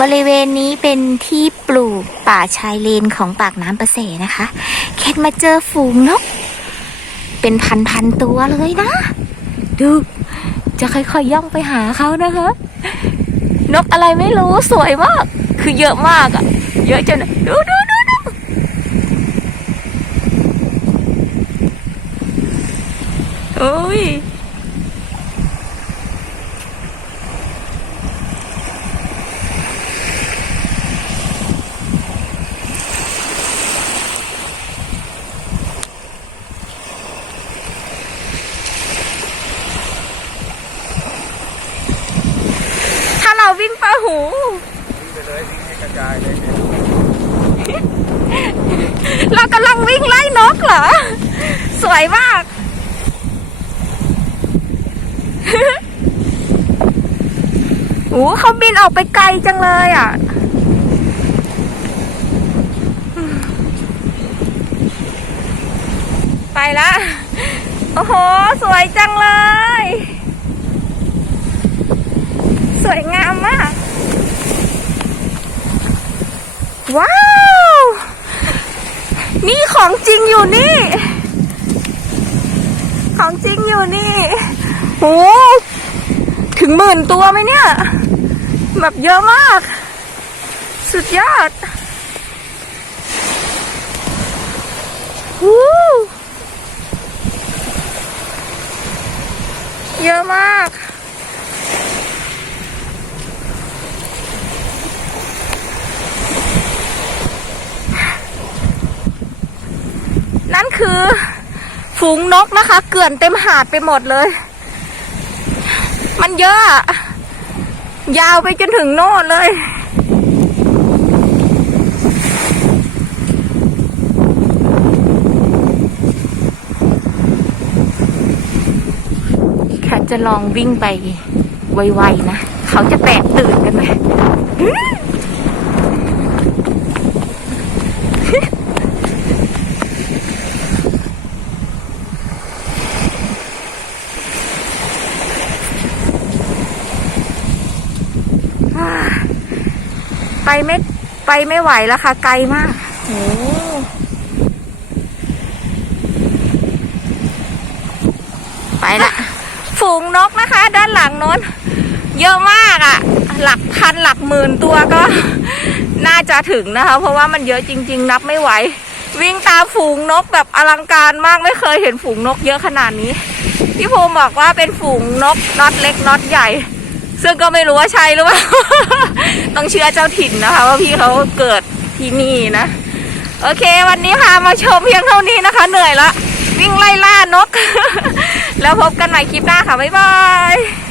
บริเวณนี้เป็นที่ปลูกป่าชายเลนของปากน้ำประเสนะคะ แคทมาเจอฝูงนก เป็นพันๆตัวเลยนะ ดู จะค่อยๆย่องไปหาเขานะคะ นกอะไรไม่รู้สวยมาก คือเยอะมากอะเยอะจนดูดูดูดูโอ้ย ถ้าเรา วิ่งปะหูไปเลยวิ่งให้กระจายเลยเรากำลังวิ่งไล่นกเหรอ สวยมากโอ้เขาบินออกไปไกลจังเลยอะไปละ โอ้โห สวยจังเลย สวยงามมาก ว้าว นี่ของจริงอยู่นี่ ของจริงอยู่นี่โอ้ถึงหมื่นตัวไหมเนี่ย แบบเยอะมาก สุดยอดวู้เยอะมาก นั่นคือฝูงนกนะคะ เกลื่อนเต็มหาดไปหมดเลย มันเยอะอะ ยาวไปจนถึงโน่นเลยแคทจะลองวิ่งไปไวๆนะ เขาจะแตกตื่นกันไหม ไปไม่ไปไม่ไหวแล้วค่ะ ไกลมากโอ้ไปละฝูงนกนะคะ ด้านหลังโน้น เยอะมากอะ่ะ หลักพันหลักหมื่นตัวก็น่าจะถึงนะคะ เพราะว่ามันเยอะจริง ๆ นับไม่ไหว วิ่งตามฝูงนกแบบอลังการมากไม่เคยเห็นฝูงนกเยอะขนาดนี้ พี่ภูมิบอกว่าเป็นฝูงนกน็อตเล็กน็อตใหญ่ ซึ่งก็ไม่รู้ว่าใช่หรือเปล่า ต้องเชื่อเจ้าถิ่นนะคะ ว่าพี่เขาเกิดที่นี่นะ โอเค วันนี้พามาชมเพียงเท่านี้นะคะ เหนื่อยละวิ่งไล่ล่านก แล้วพบกันใหม่คลิปหน้าค่ะ บ๊ายบาย